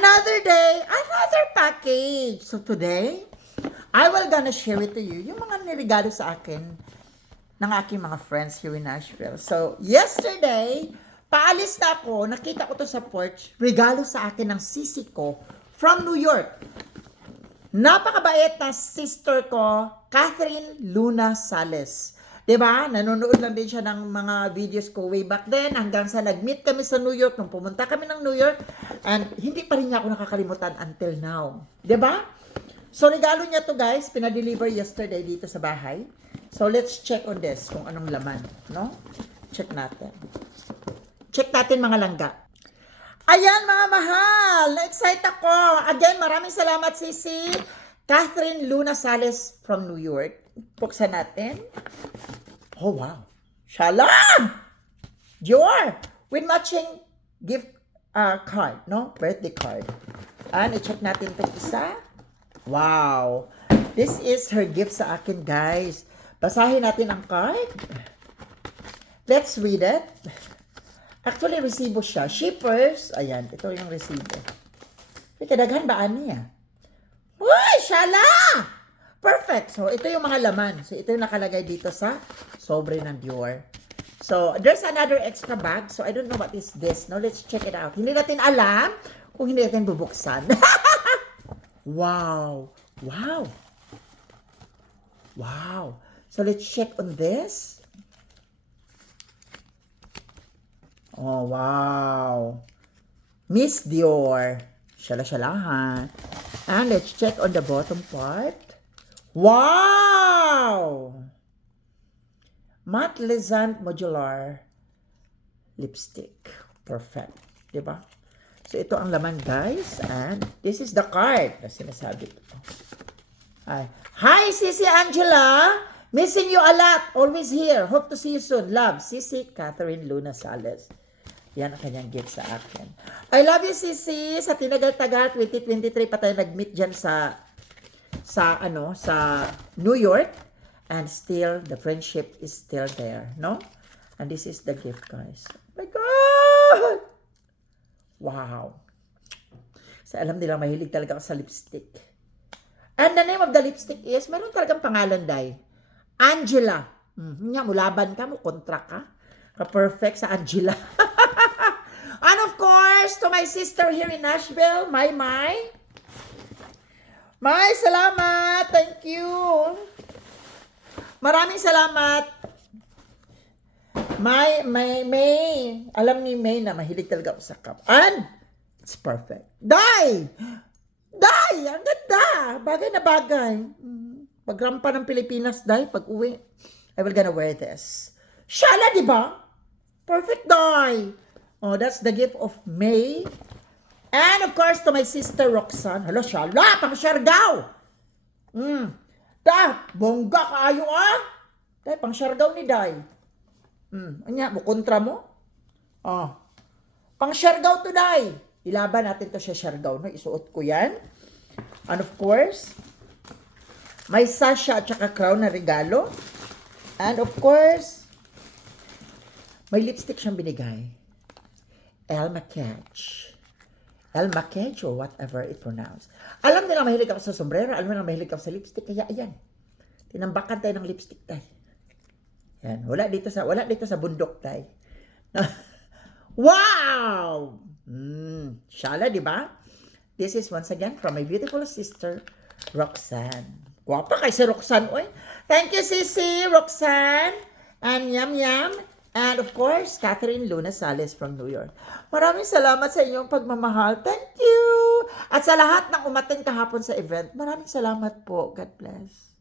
Another day, another package. So today, I will gonna share it to you yung mga niregalo sa akin ng aking mga friends here in Nashville. So, yesterday, paalis na ako, nakita ko to sa porch, regalo sa akin ng sisi ko from New York. Napakabait na sister ko, Catherine Luna Sales. 'Di ba? Nanonood lang din siya ng mga videos ko way back then hanggang sa nag-meet kami sa New York nung pumunta kami ng New York and hindi pa rin niya ako nakakalimutan until now. 'Di ba? So regalo niya to guys, pinadeliver yesterday dito sa bahay. So let's check on this kung anong laman, no? Check natin. Check natin mga langga. Ayan mga mahal, na-excite ako. Again, maraming salamat Sisi. Catherine Luna Sales from New York. Buksan natin. Oh wow. Shalom! Dior! With matching gift card, no? Birthday card. And i-check natin itong isa. Wow. This is her gift sa akin, guys. Basahin natin ang card. Let's read it. Actually, resibo siya. Shippers. Ayan, ito yung resibo. May kadaghan ba niya? Uy, shala! Perfect. So, ito yung mga laman. So, ito yung nakalagay dito sa sobre ng Dior. So, there's another extra bag. So, I don't know what is this. No, let's check it out. Hindi natin alam kung hindi natin bubuksan. Wow. Wow. Wow. So, let's check on this. Oh, wow. Miss Dior. Shala-shalahan. And let's check on the bottom part. Wow! Matte Lezant Modular Lipstick. Perfect. Diba? So, ito ang laman, guys. And this is the card na sinasabi ko. Hi, Sisi Angela! Missing you a lot. Always here. Hope to see you soon. Love, Sisi Catherine Luna Sales. Yan ang kanyang gift sa akin. I love you, Sisi. Sa tinagal-tagal, 2023 pa tayo nag-meet dyan sa New York. And still, the friendship is still there, no? And this is the gift, guys. Oh my God! Wow. So, alam nila, mahilig talaga ako sa lipstick. And the name of the lipstick is, meron talagang pangalan, Day. Angela. Nga, mulaban ka mo, kontra ka. Ka-perfect sa Angela. And of course, to my sister here in Nashville, Mai. Mai, salamat. Thank you. Maraming salamat. May. Alam ni May na mahilig talaga ako sa cup. And, it's perfect. Day! Ang ganda! Bagay na bagay. Pagrampa ng Pilipinas, Day, pag uwi, I will gonna wear this. Shala, di ba? Perfect, Day! Oh, that's the gift of May. And of course, to my sister Roxanne. Hello, Shala! Pang Siargao! Bongga kaayo Day, pang Siargao ni Day. Anya, bukontra mo? Oh. Pang Siargao to, Day. Ilaban natin to sa Siargao. No? Isuot ko yan. And of course, may Sasha at saka crown na regalo. And of course, may lipstick siyang binigay. Elle Maquette or whatever it pronounced. Alam nila mahilig ako sa sombrero. Alam nila mahilig ako sa lipstick. Kaya ayan. Tinambakan tayo ng lipstick tayo. Yan. Wala dito sa bundok tayo. Wow! Shala, di ba? This is once again from my beautiful sister, Roxanne. Guwapa kay si Roxanne, oy. Thank you, Sisi, Roxanne. And yum. And of course, Catherine Luna Sales from New York. Maraming salamat sa inyong pagmamahal. Thank you! At sa lahat ng umattend kahapon sa event, maraming salamat po. God bless.